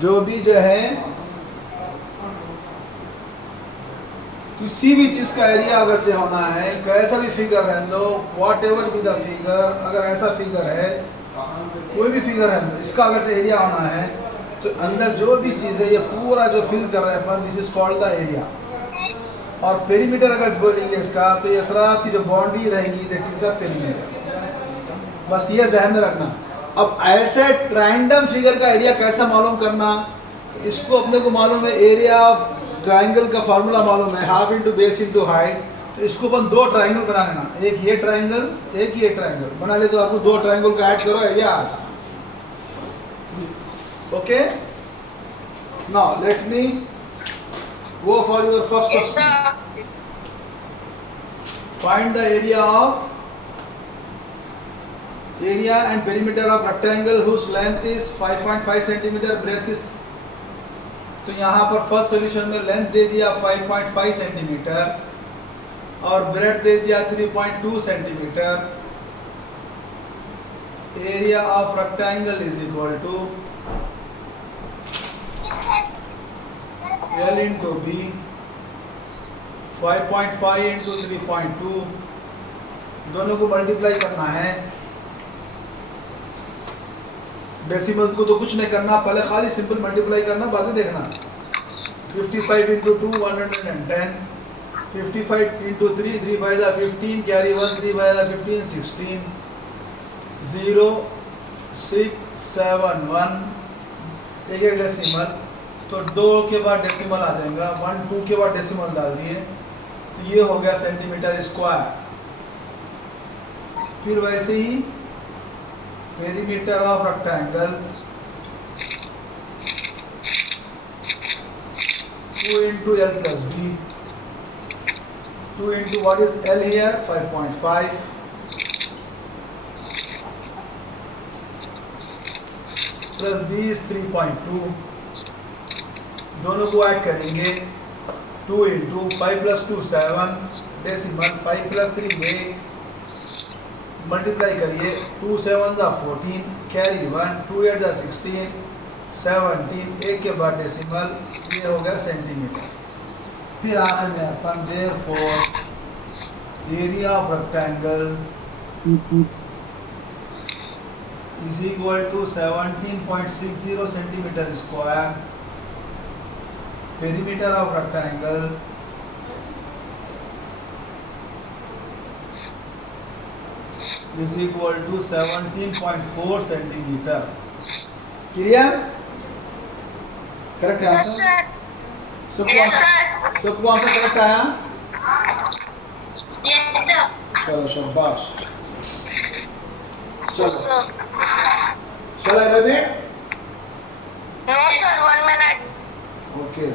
जो भी जो है किसी भी चीज़ का एरिया अगर चाहिए होना है, कैसा भी फिगर है लो, whatever be the figure, अगर ऐसा फिगर है, कोई भी फिगर है लो, इसका अगर एरिया होना है तो अंदर जो भी चीज़ है ये पूरा जो फिल कर रहे हैं अपन, this is called the area. और पेरीमीटर अगर बोलेंगे इसका तो ये अतराफ की जो बाउंड्री रहेगी दैट इज द पेरीमीटर। बस ये जहन में रखना। अब ऐसे रैंडम फिगर का एरिया कैसा मालूम करना, इसको अपने को मालूम है, एरिया ऑफ ट्राइंगल का फार्मूला मालूम है, half into base into height. तो इसको अपन दो ट्राइंगल बना लेना, एक ये ट्राइंगल एक ये ट्राइंगल बना ले, तो आपको दो ट्राइंगल का ऐड करो एरिया आता। Okay, now let me go for your first Yes, question. sir. Find the area and perimeter of rectangle whose length is 5.5 centimeter, breadth is, तो यहाँ पर फर्स्ट सोल्यूशन में लेंथ दे दिया 5.5 सेंटीमीटर और ब्रेड दे दिया 3.2 centimetre. Area of rectangle is equal to L into B, 5.5 into 3.2, दोनों को मल्टीप्लाई करना है। डेसिमल को तो कुछ नहीं करना, पहले खाली सिंपल मल्टीप्लाई करना, बाद में देखना। 55 into 2 110, 55 into 3 3 by the 15, carry 1 3 by the 15 16, 0 6 7 1, एक एक डेसिमल, तो 2 के बाद डेसिमल आ जाएगा, 1 2 के बाद डेसिमल डाल दिए, तो ये हो गया सेंटीमीटर स्क्वायर। फिर वैसे ही perimeter of rectangle 2 into L plus B, 2 into what is L here 5.5 plus B is 3.2, दोनों को ऐड करेंगे। 2 into 5 plus 2 7, decimal 5 plus 3 8, multiply करिए, 2 7 14, कैरी 1, 2 8 16 17, एक के बाद डेसिमल, ये हो गया सेंटीमीटर। फिर आखिर में अपन therefore area of rectangle is equal to 17.60 centimetre square, perimeter of rectangle is equal to 17.4 centimeter. Clear? Correct Yes, answer? sir. Yes, sir. सबको आंसर करेक्ट आया? Yes, sir. चलो शाबाश। Yes, चलो, sir. shall I repeat? No, sir. 1 minute. Okay.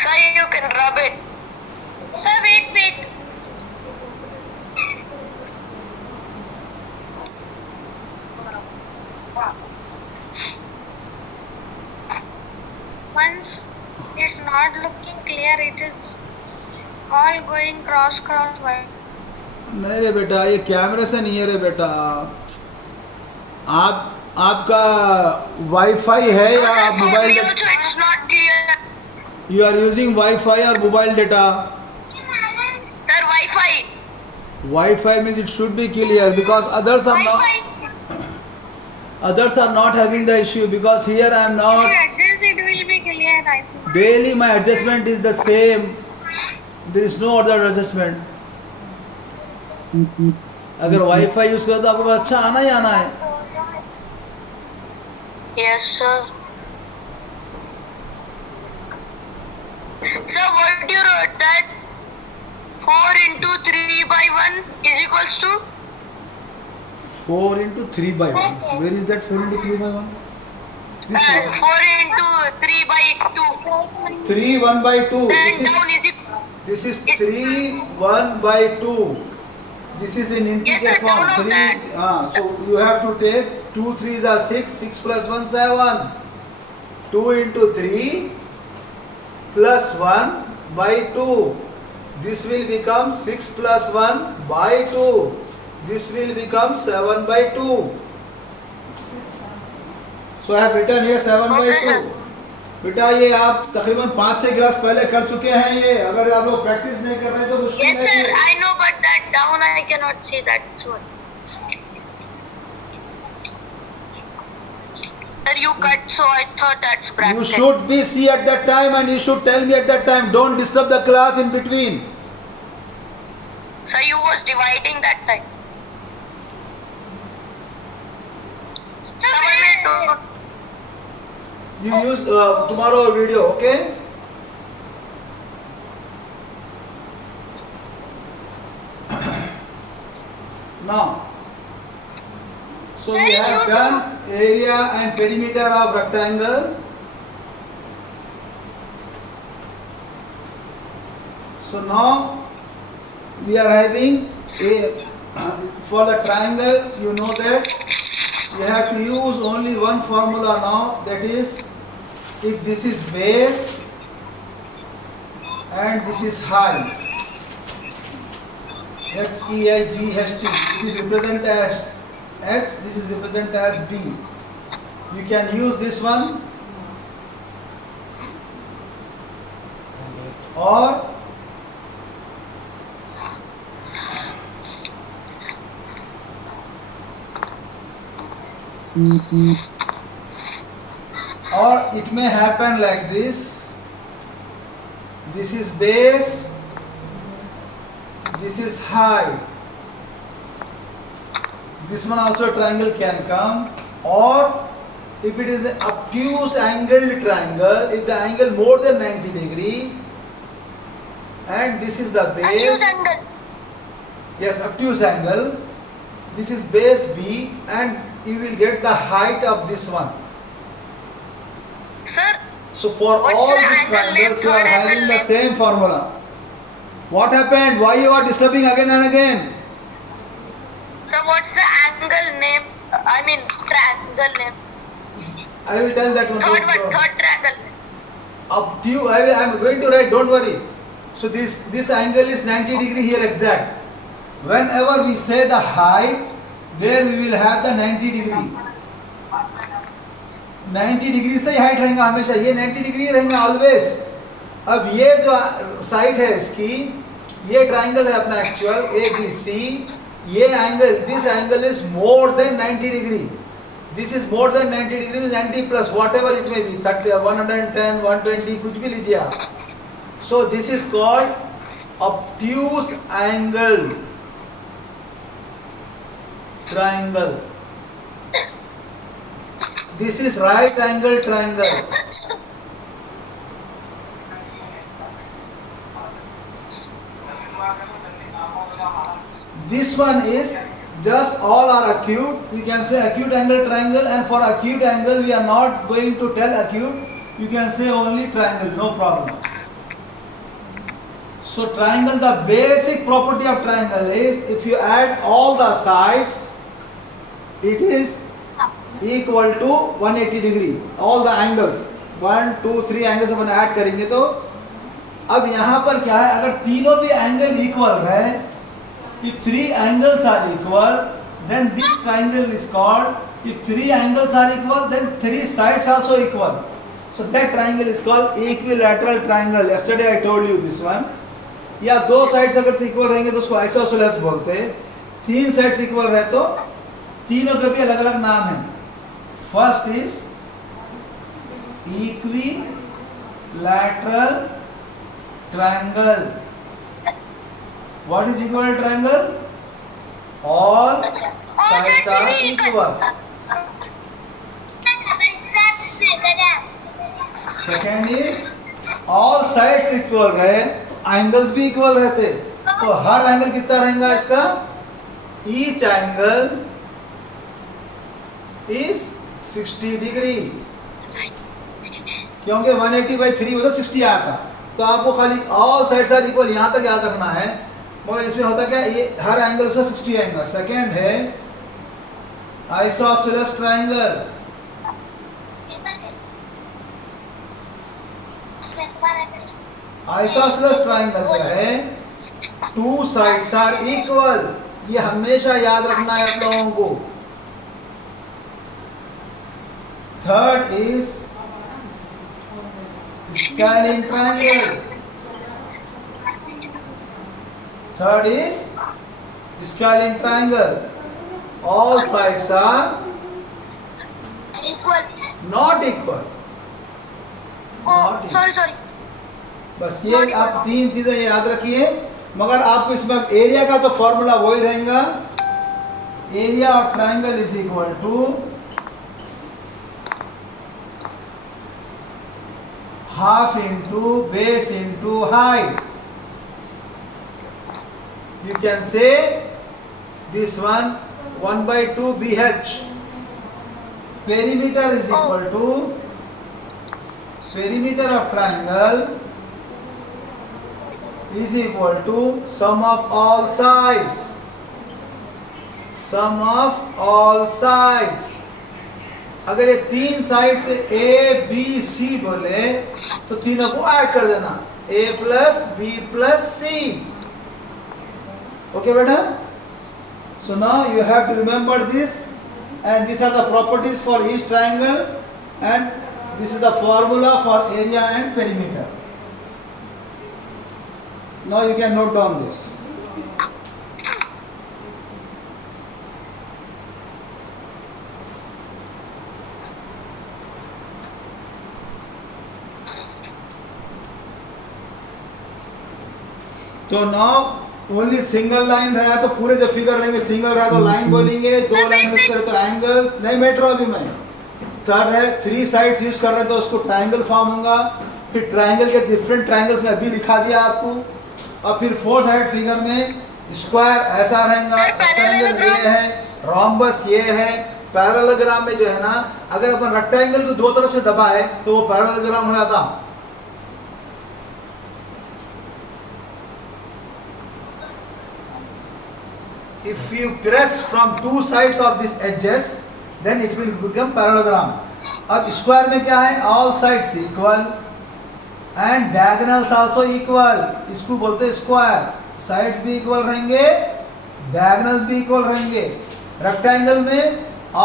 Sir, you can rub it. Sir, wait. Once it's not looking clear, it is all going cross. नहीं रे बेटा, ये कैमरे से नहीं है रे बेटा। आपका वाईफाई है या आप mobile? Also, it's not clear. You are using wifi और मोबाइल डेटा? Sir, Wi-Fi. वाईफाई means it should be clear because others are not having the issue, because here I am not. Adjust, it will be clear, I think. Daily my adjustment is the same. There is no other adjustment. अगर wifi use करो तो आपको पास अच्छा आना ही आना है। Yes, sir. Sir, what you wrote that 4 into 3 by by 1 is equals to 4 into 3 by 1. Where is that 4 into 3 by 1? This one. 4 into 3 by 2. 3 1 by 2. Then down is equal. This is 3 1 by 2. This is in integer Yes, sir, form. down of 3. So you have to take 2 3s are 6. 6 plus 1 7. 2 into 3 plus 1 by 2. This will become 6 plus 1 by 2. This will become 7 by 2. So I have written here 7 by 2. बेटा ये आप तकरीबन 5-6 गिलास पहले कर चुके हैं ये. अगर आप लोग प्रैक्टिस नहीं कर रहे तो मुश्किल Yes, है. sir, I know, but that down I cannot see that one. Sir, you cut, so I thought that's bracket. You should be see at that time and you should tell me at that time. Don't disturb the class in between. Sir, you was dividing that time. Sir, You use tomorrow video, okay? Now, so Sir, we have you done area and perimeter of rectangle. So now we are having a for the triangle. You know that you have to use only one formula now. That is, if this is base and this is height, H-E-I-G-H-T, it is represented as H, this is represented as B. You can use this one or it may happen like this. This is base, this is height. This one also triangle can come, or if it is an obtuse angled triangle, if the angle more than 90 degree and this is the base. Obtuse angle. Yes, obtuse angle. This is base B and you will get the height of this one. Sir, So for What's all the these angle triangles length, you are third angle having the length? same formula. What happened? Why you are disturbing again and again? so what's the angle name? I mean triangle name. I will tell that one. Third Don't- one, third triangle. Obtuse, I am going to write, don't worry. So this angle is 90 degree here exact. Whenever we say the height, there we will have the 90 degree. 90 degree से ही height रहेगा हमेशा. ये 90 degree रहेंगे always. अब ये जो side है इसकी, ये ट्राइंगल है अपना एक्चुअल ABC. ये angle, this angle is more than 90 degree. This is more than 90 degree, 90 plus what ever it may be, 30 110 120 कुछ भी लीजिए आप. So this is called obtuse angle triangle. This is right angle triangle. This one is just all are acute. You can say acute angle triangle, and for acute angle we are not going to tell acute. You can say only triangle, no problem. So triangle, the basic property of triangle is if you add all the sides, it is equal to 180 degree. All the angles 1 2 3 angles upon add करेंगे तो अब यहाँ पर क्या है, अगर तीनों भी एंगल इक्वल है, if 3 angles are equal, then this triangle is called, if 3 angles are equal, then 3 sides also equal. So that triangle is called equilateral triangle. Yesterday I told you this one. या दो sides अगर से equal रहेंगे तो उसको isosceles बोलते हैं. 3 sides equal रहे तो तीनों के भी अलग अलग नाम है. First is equilateral triangle. What is equilateral triangle? All sides are equal. Second is all sides equal रहे, एंगल्स भी इक्वल रहते. तो हर एंगल कितना रहेगा इसका? ईच एंगल इज 60 डिग्री, क्योंकि 180/3 मतलब 60 आया था। तो आपको खाली ऑल साइड्स आर इक्वल यहाँ तक याद रखना है, मगर इसमें होता क्या, ये हर एंगल उसका 60 आएगा। सेकेंड है आइसोसेलेस ट्रायंगल। आइसोसेलेस ट्रायंगल क्या है? Two sides are equal. ये हमेशा याद रखना है आप लोगों को। Third is scalene triangle. Third is scalene triangle. All sides are equal, not equal. Sorry बस ये आप तीन चीजें याद रखिए, मगर आपको इसमें एरिया का तो फॉर्मूला वही रहेगा। Area of triangle is equal to half into base into height. You can say this one 1/2 BH. Perimeter is equal to perimeter of triangle is equal to sum of all sides. Sum of all sides. अगर ये तीन side से A B C बोले तो तीनों को add कर देना, A plus B plus C. Okay, beta? So now you have to remember this, and these are the properties for each triangle, and this is the formula for area and perimeter. Now you can note down this. तो now only single line रहा तो पूरे जो figure रहेंगे single रहा तो line बोलेंगे, दो लाइन यूज करें तो एंगल नहीं मेट्रो। अभी मैं थर्ड है थ्री साइड्स यूज कर रहे हैं तो उसको ट्रायंगल फॉर्म होगा। फिर ट्रायंगल के डिफरेंट ट्रायंगल्स में अभी दिखा दिया आपको। और फिर फोर साइड फिगर में स्क्वायर ऐसा रहेगा, रेक्टेंगल ये है, रोम्बस ये है। पैरेललोग्राम में जो है ना, अगर अपन रेक्टेंगल को दो तरफ से दबाए तो वो पैरेललोग्राम हो जाता। If you press from two sides of these edges, then it will become parallelogram. अब स्क्वायर में क्या है? All sides equal and diagonals also equal. इसको बोलते हैं स्क्वायर। साइड्स भी इक्वल रहेंगे, diagonals भी इक्वल रहेंगे। रेक्टेंगल में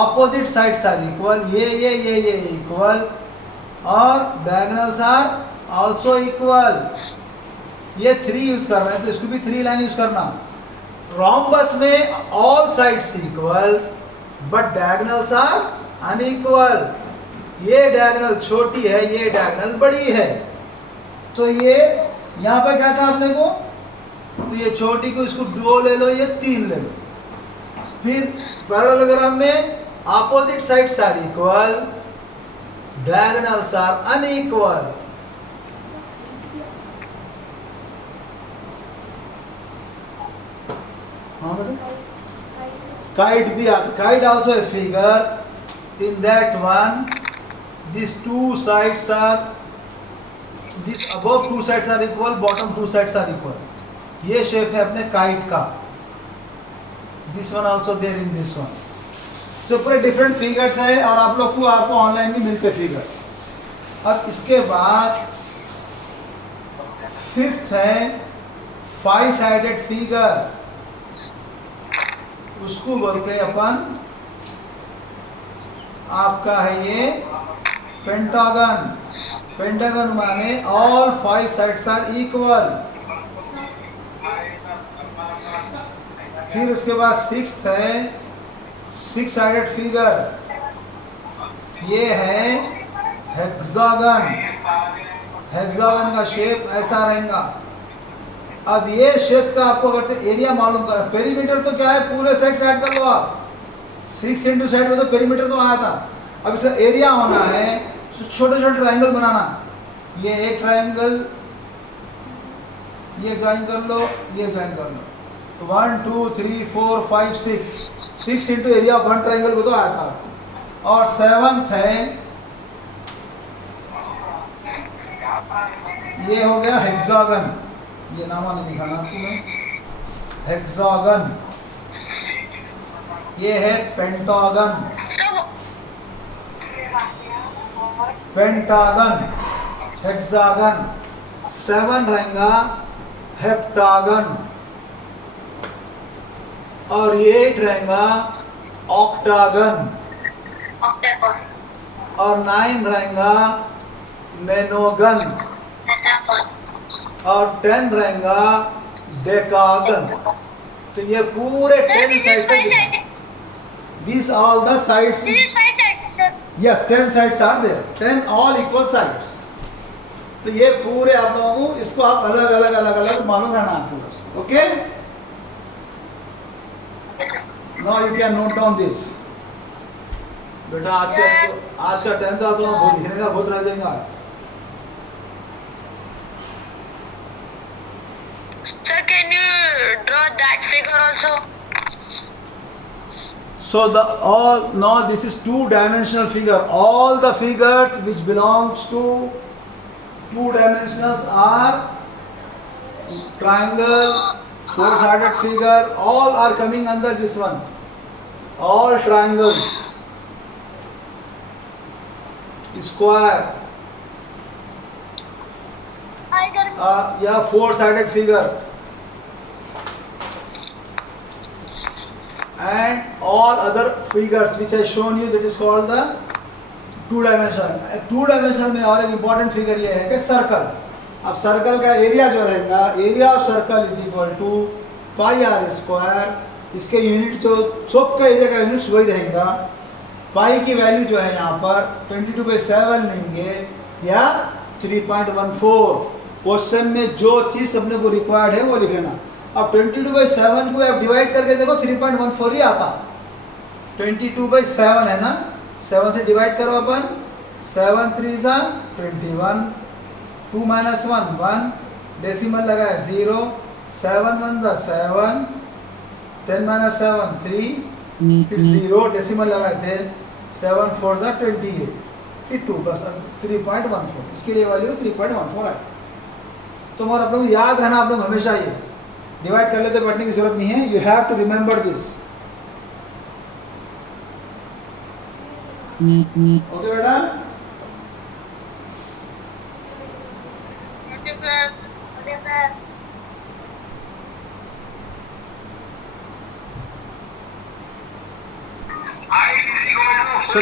ऑपोजिट साइड्स आर इक्वल, ये इक्वल, और diagonals आर also equal. ये थ्री यूज कर रहे हैं तो इसको भी थ्री लाइन यूज करना। रोम्बस में all sides equal but diagonals are unequal. ये डायगोनल छोटी है, ये डायगोनल बड़ी है। तो ये यहाँ पे क्या था अपने को, तो ये छोटी को इसको दो ले लो, ये तीन ले लो। फिर पैरेललोग्राम में opposite sides are equal, diagonals are unequal. Kite भी आता, kite also a figure. In that one, these two sides are, this above two sides are equal, bottom two sides are equal. ये shape है अपने kite का. This one also there in this one. So पूरे different figures है और आप लोग को आपको ऑनलाइन भी मिलते figures. अब इसके बाद फिफ्थ है 5-sided figure. उसको बोलते हैं अपन, आपका है ये पेंटागन। पेंटागन माने ऑल 5 साइड्स आर इक्वल। फिर उसके बाद सिक्स्थ है 6-sided फिगर। ये है हेक्सागन। हेक्सागन का शेप ऐसा रहेगा। अब ये शेप्स का आपको अगर से एरिया मालूम करना, पेरीमीटर तो क्या है, पूरे साइड से ऐड कर लो आप। 6 इंटू साइड में तो पेरीमीटर तो आया था। अब इसका एरिया होना है, छोटे छोटे ट्रायंगल बनाना। ये एक ट्रायंगल, ये ज्वाइन कर लो, ये ज्वाइन कर लो, तो 1 2 3 4 5 6 into area of one triangle वो तो आया था आपको। और सेवंथ है, ये हो गया हेक्सागन, ये नाम नहीं दिखाना आपको मैं, हेक्सागन। ये है पेंटागन, पेंटागन, हेक्सागन। 7 रहेगा हेप्टागन, और ये 8 रहेगा ऑक्टागन, और 9 रहेगा मेनोगन, और 10 रहेगा डेकागन। तो ये पूरे 10 sides, these all the sides, yes 10 sides are there, 10 all equal sides। तो ये पूरे आप लोगों को, इसको आप अलग अलग मालूम रहना आपको बस, okay. Now you can note down this. बेटा आज का 10th आप लोग बहुत लिखने का बहुत रह जाएगा। Sir, can you draw that figure also? So now this is two-dimensional figure. All the figures which belongs to two dimensionals are triangle, four-sided figure. All are coming under this one. All triangles, square, yeah, four-sided figure, and all other figures which I shown you, that is called the two-dimensional. Two-dimensional में और एक important figure ये है कि circle. अब circle का area जो रहेगा, area of circle is equal to pi r square. इसके यूनिट जो सबका एरिया का यूनिट्स वही रहेगा। पाई की वैल्यू जो है यहाँ पर 22/7 लेंगे या 3.14। क्वेश्चन में जो चीज़ अपने को रिक्वायर्ड है वो लिख लेना। अब 22/7 को आप डिवाइड करके देखो 3.14 ही आता। 22/7 है ना, 7 से डिवाइड करो अपन, 7 3 सा 21, 2 - 1 1, डेसिमल लगा है 0, 7 1 सा 7, 10 - 7 3, फिर 0 डेसिमल लगाए थे, 7 4 सा 28, फिर 2 प्लस 3.14, इसके लिए वैल्यू 3.14 है। तो मगर आप लोग याद रहना, आप लोग हमेशा ये डिवाइड कर लेते, बैठने की जरूरत नहीं है। You have to remember this, okay बेटा। Okay, sir. So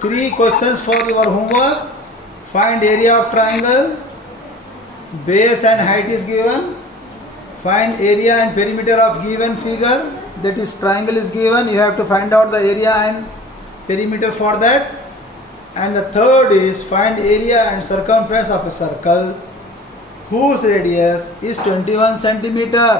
3 questions for your homework. Find area of triangle, base and height is given. Find area and perimeter of given figure, that is triangle is given. You have to find out the area and perimeter for that. And the third is find area and circumference of a circle whose radius is 21 centimeter.